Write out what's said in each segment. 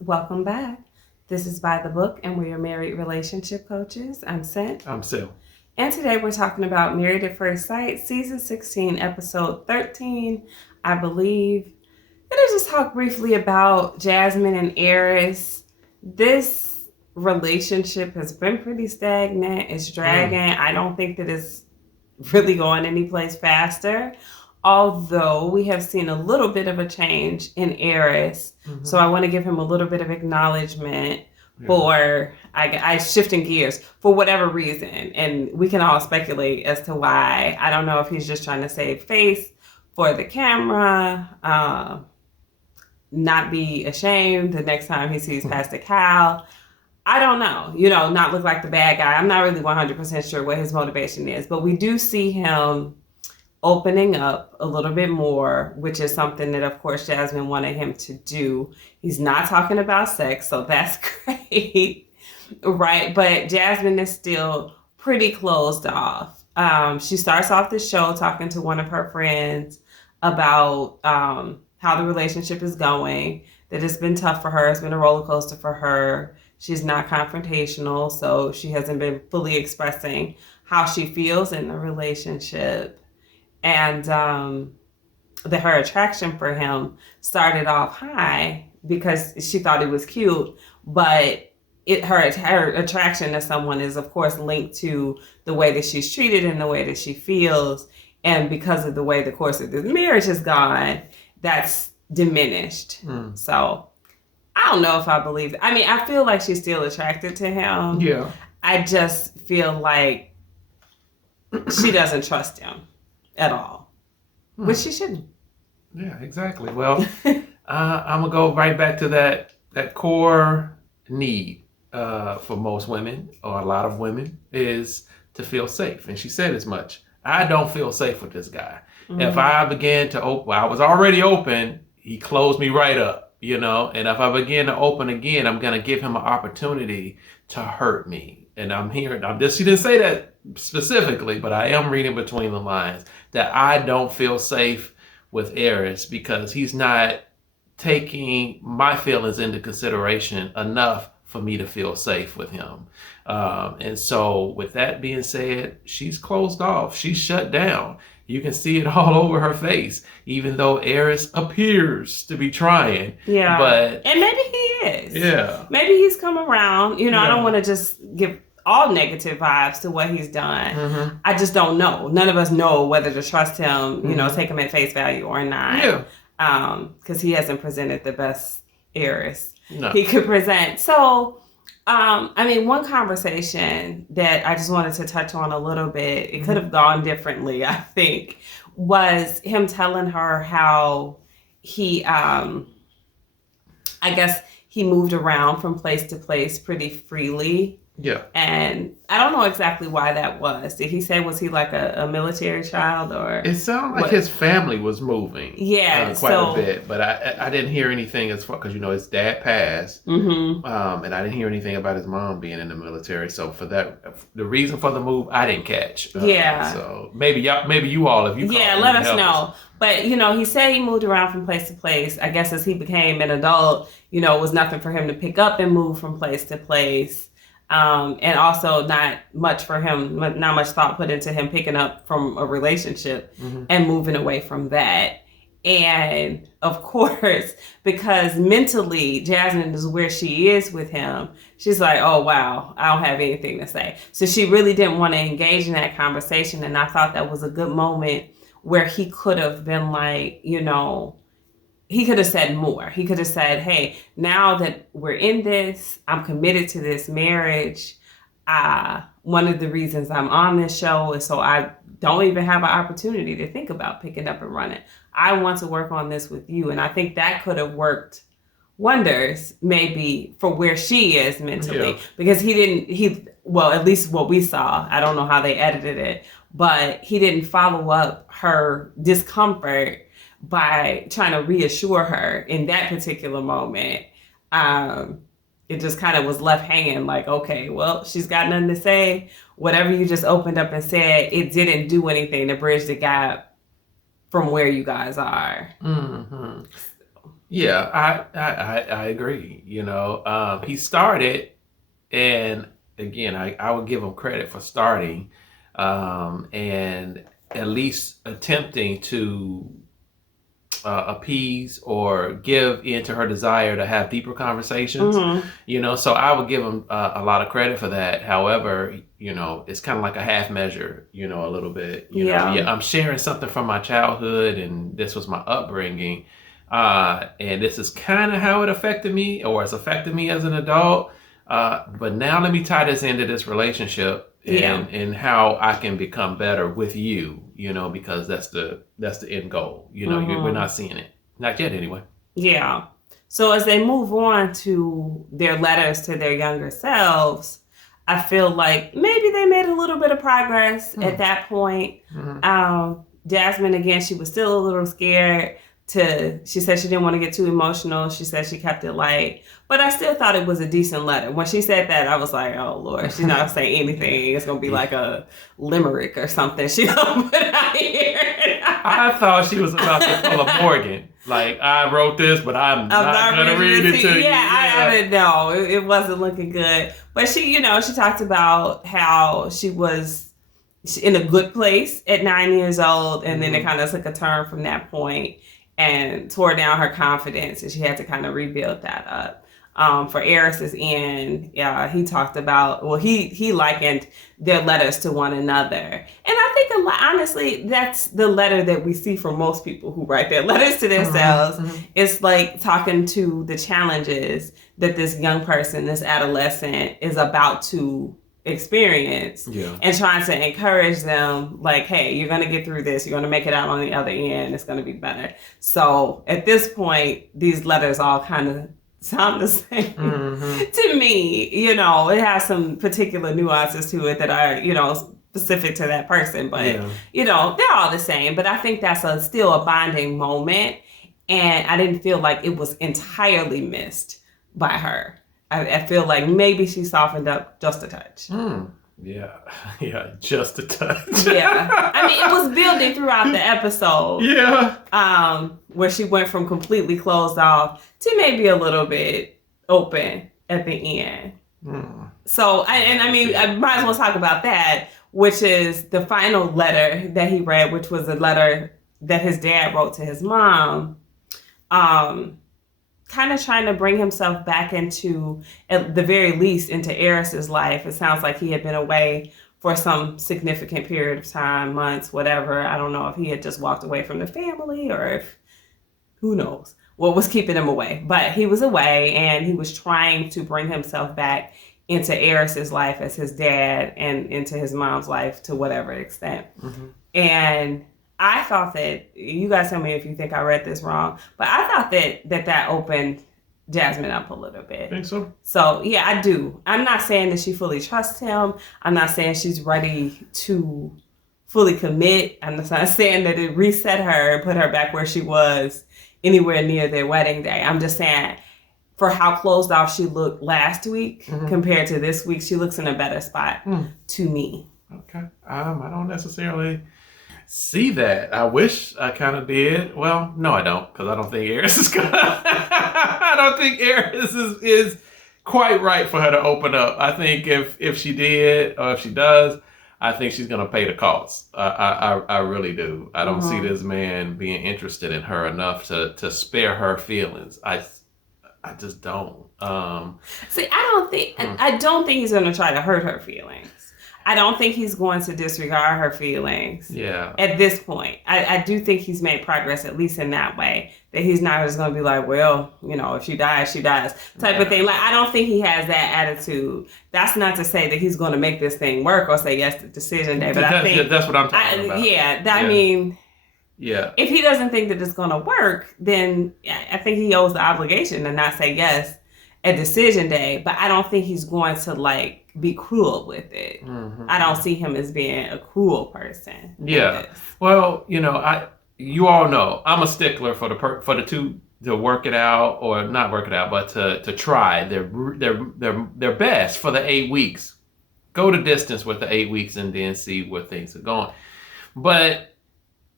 welcome back. This is By the Book, and we're your married relationship coaches. I'm Sent. I'm Sil. And today we're talking about Married at First Sight, Season 16, Episode 13, I believe. Gonna just talk briefly about Jasmine and Airris. This relationship has been pretty stagnant. It's dragging. I don't think that it's really going anyplace faster. Although we have seen a little bit of a change in Airris. So I want to give him a little bit of acknowledgement for I shifting gears for whatever reason. And we can all speculate as to why. I don't know if he's just trying to save face for the camera, not be ashamed the next time he sees Pastor Cal. I don't know, not look like the bad guy. I'm not really 100% sure what his motivation is, but we do see him opening up a little bit more, which is something that, of course, Jasmine wanted him to do. He's not talking about sex, so that's great, right? But Jasmine is still pretty closed off. She starts off the show talking to one of her friends about how the relationship is going, that it's been tough for her. It's been a roller coaster for her. She's not confrontational, so she hasn't been fully expressing how she feels in the relationship. And her attraction for him started off high because she thought he was cute, but her attraction to someone is, of course, linked to the way that she's treated and the way that she feels. And because of the way the course of this marriage has gone, that's diminished. So I don't know if I believe it. I mean, I feel like she's still attracted to him. Yeah. I just feel like she doesn't trust him at all, which she shouldn't. Yeah, exactly. Well, I'm gonna go right back to that core need for most women, or a lot of women, is to feel safe. And she said as much. I don't feel safe with this guy. If I began to open, I was already open, he closed me right up, and if I begin to open again, I'm gonna give him an opportunity to hurt me. And she didn't say that specifically, but I am reading between the lines that I don't feel safe with Airris because he's not taking my feelings into consideration enough for me to feel safe with him. And so with that being said, she's closed off. She's shut down. You can see it all over her face, even though Airris appears to be trying. Yeah. And maybe he is. Yeah. Maybe he's come around. I don't want to just give all negative vibes to what he's done. I just don't know. None of us know whether to trust him, take him at face value or not. Yeah. Because he hasn't presented the best Airris he could present. So, one conversation that I just wanted to touch on a little bit, it could have gone differently, I think, was him telling her how he, I guess he moved around from place to place pretty freely. Yeah. And I don't know exactly why that was. Did he say, was he like a military child or? It sounded like his family was moving. Yeah. Quite a bit. But I didn't hear anything as far, because, his dad passed. And I didn't hear anything about his mom being in the military. So for that, the reason for the move, I didn't catch. So maybe you all, if you call, let us know. But, he said he moved around from place to place. I guess as he became an adult, it was nothing for him to pick up and move from place to place. And also not much thought put into him picking up from a relationship and moving away from that. And of course, because mentally Jasmine is where she is with him, she's like, oh, wow, I don't have anything to say. So she really didn't want to engage in that conversation. And I thought that was a good moment where he could have been like, he could have said more. He could have said, hey, now that we're in this, I'm committed to this marriage. One of the reasons I'm on this show is so I don't even have an opportunity to think about picking up and running. I want to work on this with you. And I think that could have worked wonders maybe for where she is mentally. Because at least what we saw, I don't know how they edited it, but he didn't follow up her discomfort by trying to reassure her in that particular moment. It just kind of was left hanging like, okay, well, she's got nothing to say. Whatever you just opened up and said, it didn't do anything to bridge the gap from where you guys are. Yeah, I agree. He started, and again, I would give him credit for starting, and at least attempting to appease or give in to her desire to have deeper conversations. So I would give him a lot of credit for that. However, it's kind of like a half measure, a little bit. Yeah, I'm sharing something from my childhood, and this was my upbringing, and this is kind of how it affected me, or it's affected me as an adult. But now let me tie this into this relationship and how I can become better with you, because that's the end goal. We're not seeing it. Not yet anyway. Yeah. So as they move on to their letters to their younger selves, I feel like maybe they made a little bit of progress at that point. Jasmine, again, she was still a little scared. She said she didn't want to get too emotional. She said she kept it light. But I still thought it was a decent letter. When she said that, I was like, oh, Lord, she's not going to say anything. It's going to be like a limerick or something. She don't put out here. I thought she was about to pull a Morgan. Like, I wrote this, but I'm not going to read it to you. Yeah, I didn't know. It wasn't looking good. But she, she talked about how she was in a good place at 9 years old. And then it kind of took a turn from that point and tore down her confidence, and she had to kind of rebuild that up. For Airris's end, he talked about, he likened their letters to one another. And I think, honestly, that's the letter that we see from most people who write their letters to themselves. It's like talking to the challenges that this young person, this adolescent, is about to experience, and trying to encourage them, like, hey, you're going to get through this. You're going to make it out on the other end. It's going to be better. So at this point, these letters all kind of sound the same to me. It has some particular nuances to it that are, specific to that person, but they're all the same. But I think that's still a bonding moment, and I didn't feel like it was entirely missed by her. I feel like maybe she softened up just a touch. Yeah, just a touch. I mean, it was building throughout the episode. Where she went from completely closed off to maybe a little bit open at the end. So, I might as well talk about that, which is the final letter that he read, which was a letter that his dad wrote to his mom. Kind of trying to bring himself back into, at the very least, into Airris's life. It sounds like he had been away for some significant period of time, months, whatever. I don't know if he had just walked away from the family or if, who knows what was keeping him away. But he was away, and he was trying to bring himself back into Airris's life as his dad and into his mom's life to whatever extent. And I thought that, you guys tell me if you think I read this wrong, but I thought that opened Jasmine up a little bit. Think so? So, yeah, I do. I'm not saying that she fully trusts him. I'm not saying she's ready to fully commit. I'm not saying that it reset her and put her back where she was anywhere near their wedding day. I'm just saying, for how closed off she looked last week compared to this week, she looks in a better spot to me. Okay. I don't necessarily see that. I wish I kind of did. Well, no, I don't, because I don't think Airris is gonna. I don't think Airris is quite right for her to open up. I think if she did, or if she does, I think she's gonna pay the cost. I really do. I don't see this man being interested in her enough to spare her feelings. I just don't. See, I don't think he's gonna try to hurt her feelings. I don't think he's going to disregard her feelings. At this point, I do think he's made progress, at least in that way, that he's not just going to be like, well, if she dies, she dies type of thing. Like, I don't think he has that attitude. That's not to say that he's going to make this thing work or say yes to decision day. But I think that's what I'm talking about. I mean, if he doesn't think that it's going to work, then I think he owes the obligation to not say yes at decision day. But I don't think he's going to be cruel with it. I don't see him as being a cruel person. Well, you all know I'm a stickler for the two to work it out, or not work it out, but to try their best for the 8 weeks. Go the distance with the 8 weeks and then see where things are going. But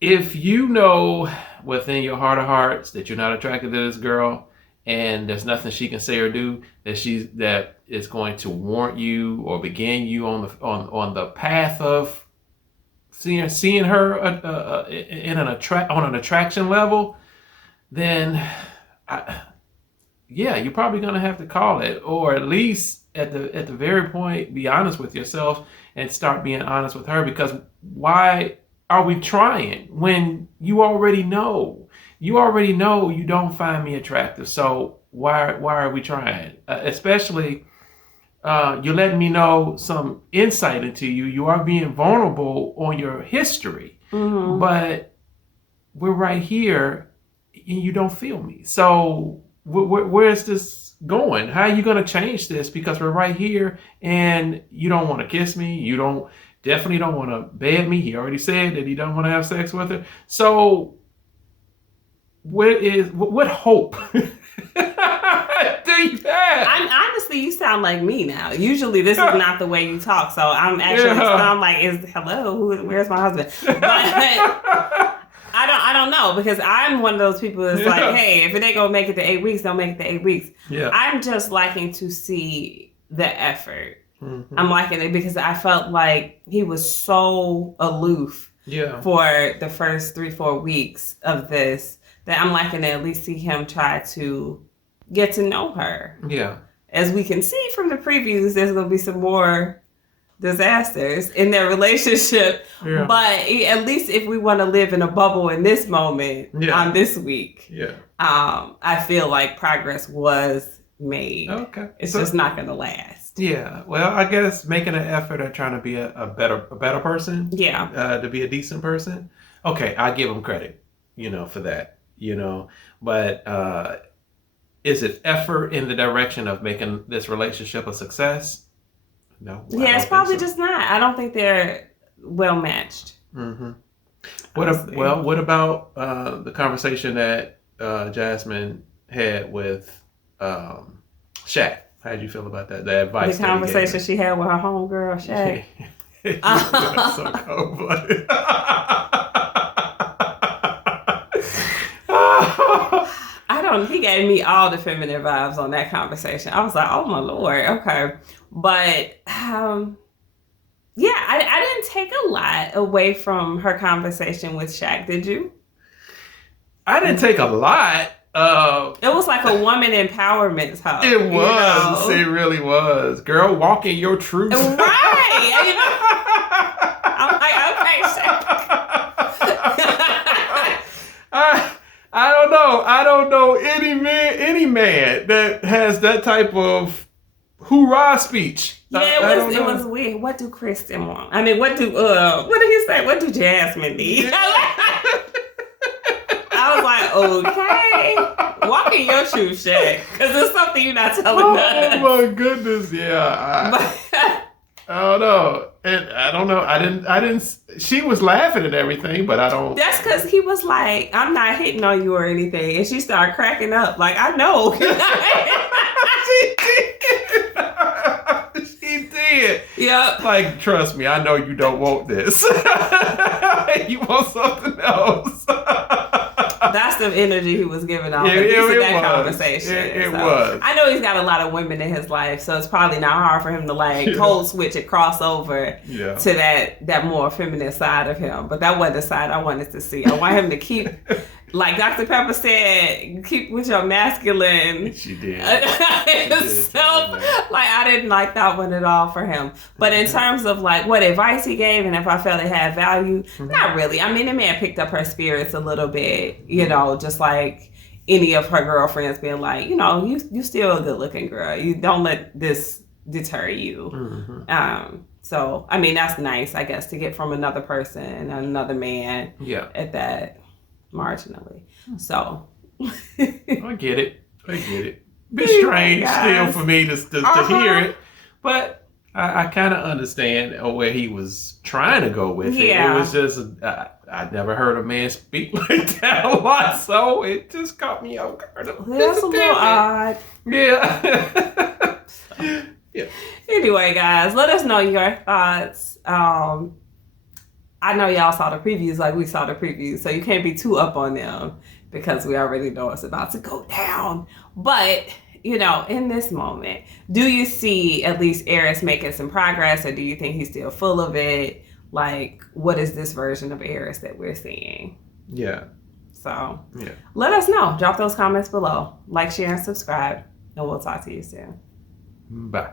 if you know within your heart of hearts that you're not attracted to this girl, and there's nothing she can say or do that is going to warrant you or begin you on the path of seeing her on an attraction level, then you're probably gonna have to call it, or at least at the very point, be honest with yourself and start being honest with her. Because why are we trying when you already know? You already know you don't find me attractive. So why are we trying? Especially, you're letting me know some insight into you. You are being vulnerable on your history, but we're right here, and you don't feel me. So where's this going? How are you going to change this? Because we're right here, and you don't want to kiss me. You definitely don't want to bed me. He already said that he don't want to have sex with her. So what hope do you have? Honestly, you sound like me now. Usually this is not the way you talk, so I'm actually I'm like, where's my husband? But I don't know, because I'm one of those people that's like, hey, if it ain't gonna make it to 8 weeks, don't make it to 8 weeks. Yeah. I'm just liking to see the effort. I'm liking it because I felt like he was so aloof for the first 3-4 weeks of this, that I'm liking to at least see him try to get to know her. Yeah. As we can see from the previews, there's going to be some more disasters in their relationship. Yeah. But at least if we want to live in a bubble in this moment, on this week, I feel like progress was made. Okay. It's just not going to last. Yeah. Well, I guess making an effort at trying to be a better person. Yeah. To be a decent person. Okay. I give him credit, for that. But is it effort in the direction of making this relationship a success? No. Yeah, it's probably just not. I don't think they're well matched. What about the conversation that Jasmine had with Shaq? How did you feel about that? The advice. The conversation she had with her homegirl Shaq. That's so cold-blooded. He gave me all the feminine vibes on that conversation. I was like, oh my Lord, okay. But I didn't take a lot away from her conversation with Shaq, did you? I didn't take a lot. It was like a woman empowerment talk. It was. It really was. Girl, walk in your truth. Right. I'm like, okay, Shaq. I don't know any man that has that type of hoorah speech. Yeah, it was weird. What do Kristen want? I mean, what did he say? What do Jasmine need? I was like, okay, walk in your shoes, Shaq, because it's something you're not telling us. Oh my goodness, yeah. I don't know. And I don't know. I didn't. She was laughing at everything, but I don't. That's because he was like, I'm not hitting on you or anything. And she started cracking up. Like, I know. She did. Yep. Like, trust me, I know you don't want this. You want something else. That's the energy he was giving off that conversation. It was. I know he's got a lot of women in his life, so it's probably not hard for him to code switch and cross over to that more feminine side of him. But that wasn't the side I wanted to see. I want him to keep, like Dr. Pepper said, keep with your masculine. She did. Self. Like, I didn't like that one at all for him. But in terms of like what advice he gave and if I felt it had value, not really. I mean, the man picked up her spirits a little bit, just like any of her girlfriends being like, you still a good looking girl. You don't let this deter you. So, I mean, that's nice, I guess, to get from another person, another man at that marginally. So. I get it. Bit strange still for me to hear it. But I kind of understand where he was trying to go with it. It was just, I'd never heard a man speak like that a lot, so it just caught me off guard. That's a little odd. Yeah. Anyway, guys, let us know your thoughts. I know y'all saw the previews like we saw the previews, so you can't be too up on them because we already know it's about to go down. But, you know, in this moment, do you see at least Airris making some progress, or do you think he's still full of it? Like, what is this version of Airris that we're seeing? Yeah. So, yeah. Let us know. Drop those comments below. Like, share, and subscribe, and we'll talk to you soon. Bye.